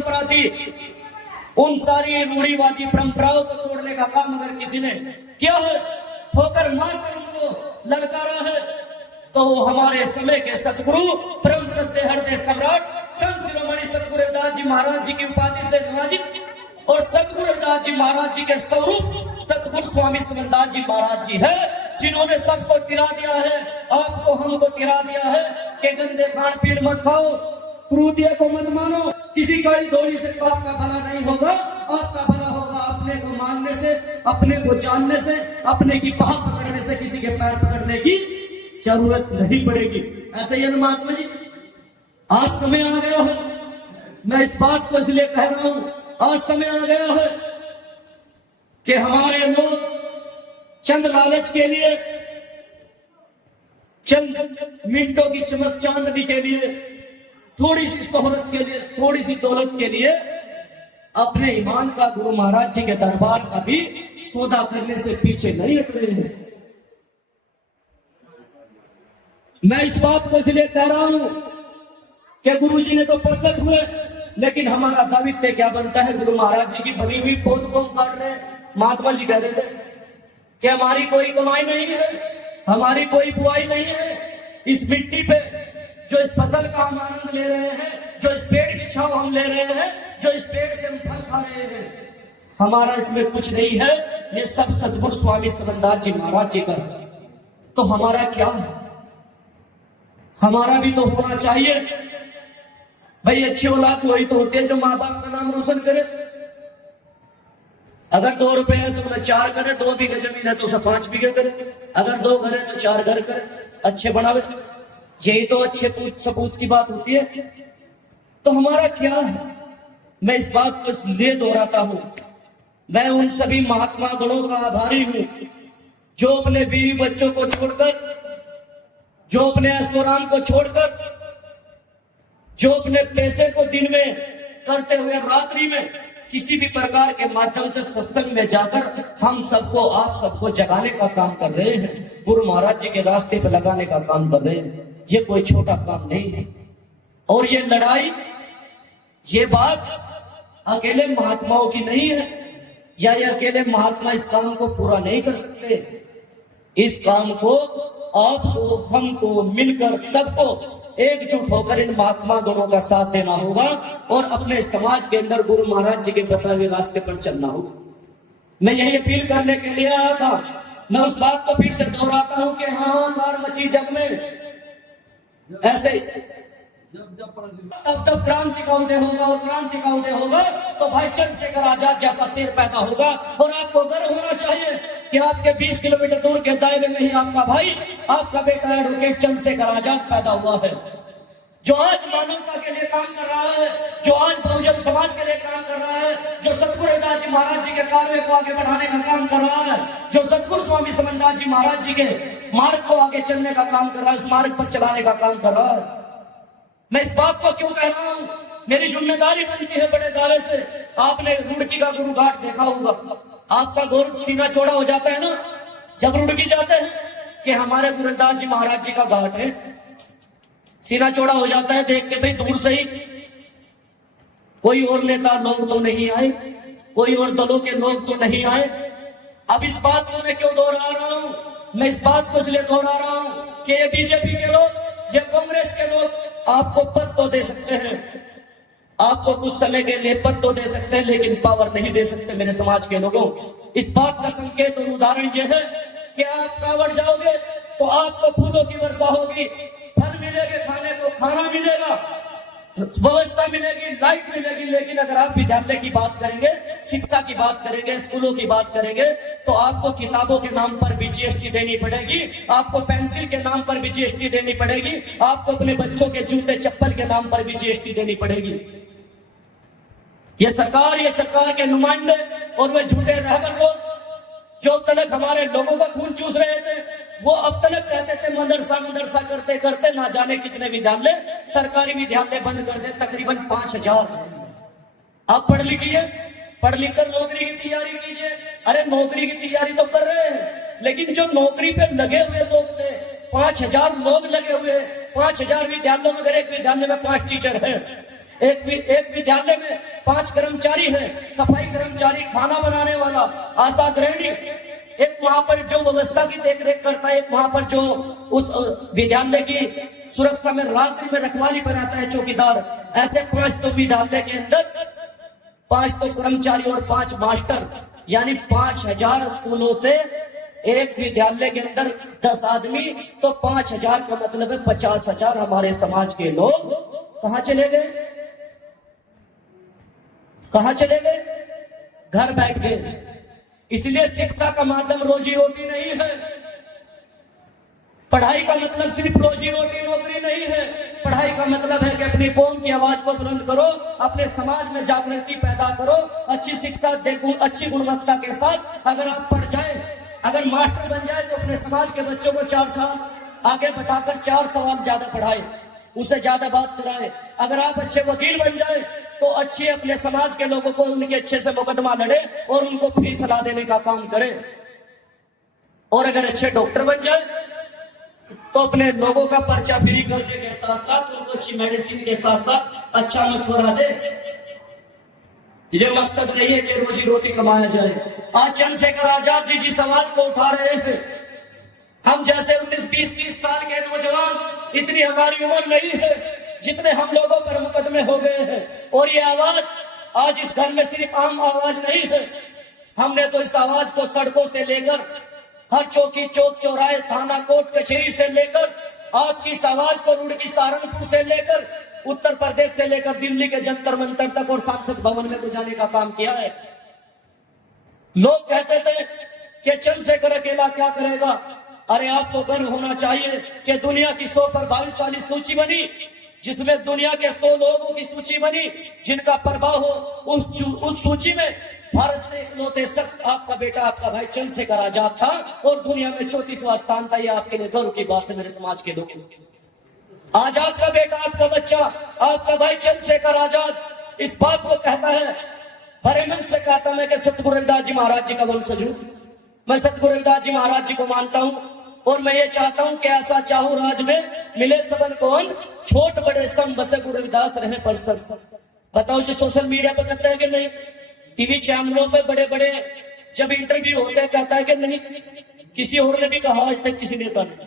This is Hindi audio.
परंपरा थी, उन सारी रूढ़िवादी परंपराओं को तोड़ने का काम अगर किसी ने किया है, ठोकर मारकर उनको ललकारा है, तो वो हमारे समय के सतगुरु परम सत्य हृदय सम्राट संत शिरोमणि सतगुरु रविदास जी महाराज जी की उपाधि से नवाजित और सतगुरु रविदास जी महाराज जी के स्वरूप सतगुरु स्वामी समरदास जी महाराज जी है, जिन्होंने सबको तिरा दिया है, आपको हमको तिरा दिया है कि गंदे खान पीड़ मत खाओ, क्रूदिया को मत मानो, किसी का धोनी से तो आपका भला नहीं होगा, आपका भला होगा अपने को मानने से, अपने को जानने से, अपने की बाह पकड़ने से, किसी के पैर पकड़ने की जरूरत नहीं पड़ेगी। ऐसे ही महात्मा जी, आज समय आ गया है, मैं इस बात को इसलिए कह रहा हूं, आज समय आ गया है कि हमारे लोग चंद लालच के लिए, चंद मिनटों की चमक चांदनी के लिए, थोड़ी सी शोहरत के लिए, थोड़ी सी दौलत के लिए अपने ईमान का गुरु महाराज जी के दरबार का भी सौदा करने से पीछे नहीं हट रहे हैं। मैं इस बात को इसलिए कह रहा हूं कि गुरु जी ने तो प्रकट हुए, लेकिन हमारा दायित्व क्या बनता है? गुरु महाराज जी की बनी हुई पौध को काट रहे हैं। महात्मा जी कह रहे थे कि हमारी कोई कमाई नहीं है, हमारी कोई बुआई नहीं है, इस मिट्टी पे जो इस फसल का हम आनंद ले रहे हैं, जो इस पेड़ की छांव हम ले रहे हैं, जो इस पेड़ से हम फल खा रहे हैं, हमारा इसमें कुछ नहीं है, ये सब सतगुरु स्वामी समरदास जी महाराज जी का। तो हमारा क्या है? हमारा भी तो होना चाहिए भाई। अच्छी औलाद वही तो होती है जो माँ बाप का नाम रोशन करे। अगर 2 रुपए है तो उन्हें 4 करे, 2 बीघे जमीन है तो उसे 5 बीघे करे, अगर 2 घर है तो 4 घर करे, अच्छे बनावे। यही तो अच्छे सपूत की बात होती है। तो हमारा क्या है? मैं इस बात को इसलिए दोहराता हूं, मैं उन सभी महात्मा गणों का आभारी हूं जो अपने बीवी बच्चों को छोड़कर, जो अपने ऐश्वर्याम को छोड़कर, जो अपने पैसे को दिन में करते हुए रात्रि में किसी भी प्रकार के माध्यम से सत्संग में जाकर हम सबको, आप सबको जगाने का काम कर रहे हैं, गुरु महाराज जी के रास्ते पर लगाने का काम कर रहे हैं। ये कोई छोटा काम नहीं है। और ये लड़ाई, ये बात अकेले महात्माओं की नहीं है, या ये अकेले महात्मा इस काम को पूरा नहीं कर सकते। इस काम को आपको, हमको मिलकर, सबको एकजुट होकर इन महात्मा गणों का साथ देना होगा और अपने समाज के अंदर गुरु महाराज जी के बताए हुए रास्ते पर चलना होगा। मैं यही अपील करने के लिए आया था। मैं उस बात को फिर से दोहराता हूं कि हाहाकार मची जग में, ऐसे तब क्रांति का उदय होगा, और क्रांति का उदय होगा तो भाई चंद्रशेखर आजाद जैसा शेर पैदा होगा। और आपको गर्व होना चाहिए कि आपके 20 किलोमीटर दूर के दायरे में ही आपका भाई, आपका बेटा एडवोकेट चंद्रशेखर आजाद पैदा हुआ है, जो आज मानवता के लिए काम कर रहा है, जो आज बहुजन समाज के लिए काम कर रहा है, जो सतगुरु रविदास जी महाराज जी के कार्य को आगे बढ़ाने का काम कर रहा है, जो सतगुरु स्वामी समरदास जी महाराज जी के मार्ग को आगे चलने का काम कर रहा है, उस मार्ग पर चलाने का काम कर रहा है। मैं इस बात को क्यों कह रहा हूं? मेरी जिम्मेदारी बनती है बड़े दावे से। आपने रुड़की का गुरु घाट देखा होगा, आपका गौर सीना चौड़ा हो जाता है ना जब रुड़की जाते हैं कि हमारे गुरु रविदास जी महाराज जी का घाट है, सीना चौड़ा हो जाता है देख के। भाई दूर से ही कोई और नेता लोग तो नहीं आए, कोई और दलों के लोग तो नहीं आए। अब इस बात को मैं क्यों दोहरा रहा हूं? मैं इस बात को इसलिए दोहरा रहा हूं कि ये बीजेपी के लोग, ये कांग्रेस के लोग आपको पद तो दे सकते हैं, आपको कुछ समय के लिए पद तो दे सकते हैं, लेकिन पावर नहीं दे सकते। मेरे समाज के लोगों, इस बात का संकेत और उदाहरण यह है कि आप कांवड़ जाओगे तो आपको फूलों की वर्षा होगी, फल मिलेंगे, खाने को खाना मिलेगा, व्यवस्था मिलेगी, लाइट मिलेगी। लेकिन अगर आप विद्यालय की बात करेंगे, शिक्षा की बात करेंगे, स्कूलों की बात करेंगे, तो आपको किताबों के नाम पर भी जीएसटी देनी पड़ेगी, आपको पेंसिल के नाम पर भी जीएसटी देनी पड़ेगी, आपको अपने बच्चों के जूते चप्पल के नाम पर भी जीएसटी देनी पड़ेगी। ये सरकार के नुमाइंदे और वे झूठे रहबर लोग जो तलक हमारे लोगों का खून चूस रहे थे, वो अब तलक कहते थे मदरसा करते करते ना जाने कितने विद्यालय, सरकारी विद्यालय बंद कर दे, तकरीबन 5000। आप पढ़ लिखिए, पढ़ लिख कर नौकरी की तैयारी कीजिए। अरे नौकरी की तैयारी तो कर रहे हैं, लेकिन जो नौकरी पे लगे हुए लोग थे, 5000 लोग लगे हुए, 5000 विद्यालयों में, अगर एक विद्यालय में 5 टीचर हैं, एक विद्यालय में 5 कर्मचारी हैं, सफाई कर्मचारी, खाना बनाने वाला, आशा गृहिणी, एक वहां पर जो व्यवस्था की देखरेख करता है, एक वहां पर जो उस विद्यालय की सुरक्षा में रात्रि में रखवाली बनाता है, चौकीदार। ऐसे 5 तो विद्यालय के अंदर 5 तो कर्मचारी और 5 मास्टर, यानी 5000 स्कूलों से एक विद्यालय के अंदर 10 आदमी, तो 5000 का मतलब है 50,000 हमारे समाज के लोग कहां चले गए? कहां चले गए? घर बैठ गए। इसलिए शिक्षा का माध्यम रोजी रोटी नहीं है। पढ़ाई का मतलब सिर्फ रोजी रोटी नौकरी नहीं है। पढ़ाई का मतलब है कि अपनी कौम की आवाज को बुलंद करो, अपने समाज में जागृति पैदा करो, अच्छी शिक्षा देखो, अच्छी गुणवत्ता के साथ अगर आप पढ़ जाए, अगर मास्टर बन जाए तो अपने समाज के बच्चों को 4 साल आगे बढ़ाकर 4 सवाल ज्यादा पढ़ाए, उसे ज्यादा बात कराए। अगर आप अच्छे वकील बन जाए तो अच्छे अपने समाज के लोगों को उनके अच्छे से मुकदमा लड़े और उनको फ्री सलाह देने का काम करे। और अगर अच्छे डॉक्टर बन जाए तो अपने लोगों का पर्चा फ्री करने के साथ साथ उनको अच्छी मेडिसिन के साथ साथ अच्छा मशवरा दे। ये मकसद नहीं है कि रोजी रोटी कमाया जाए। आज चंद्रशेखर आजाद जी जिस आवाज को उठा रहे हैं, हम जैसे 19-20-30 साल के नौजवान, इतनी हमारी उम्र नहीं है जितने हम लोगों पर मुकदमे हो गए हैं। और ये आवाज आज इस घर में सिर्फ आम आवाज नहीं है, हमने तो इस आवाज को सड़कों से लेकर हर चौकी, चौक, चौराहे, थाना, कोर्ट, कचहरी से लेकर आपकी इस आवाज को रुड़की, सहारनपुर से लेकर उत्तर प्रदेश से लेकर दिल्ली के जंतर मंतर तक और संसद भवन में बुझाने का काम किया है। लोग कहते थे कि चंद्रशेखर अकेला क्या करेगा। अरे आपको गर्व होना चाहिए कि दुनिया की 100 प्रभावशाली सूची बनी, जिसमें दुनिया के 100 लोगों की सूची बनी जिनका प्रभाव हो। उस सूची में भारत से इकलौते शख्स आपका बेटा, आपका भाई चंद्रशेखर आजाद था और दुनिया में 34वां स्थान था। यह आपके लिए गर्व की बात है मेरे समाज के लोग। आज आपका बेटा, आपका बच्चा, आपका भाई चंद्रशेखर आजाद इस बात को कहता है, बड़े मन से कहता मैं कि सतगुरु रविदास जी महाराज जी का वंशज हूं। मैं सतगुरु रविदास जी महाराज जी को मानता हूं और मैं ये चाहता हूं कि ऐसा चाहूं राज में मिले सबन कौन, छोट बड़े संग बसे गुरु रविदास रहे पर सब। बताओ जी, सोशल मीडिया पर कहते हैं कि नहीं? टीवी चैनलों पे बड़े बड़े जब इंटरव्यू होते हैं कहता है कि नहीं? किसी और ने भी कहा आज तक किसी नेता ने?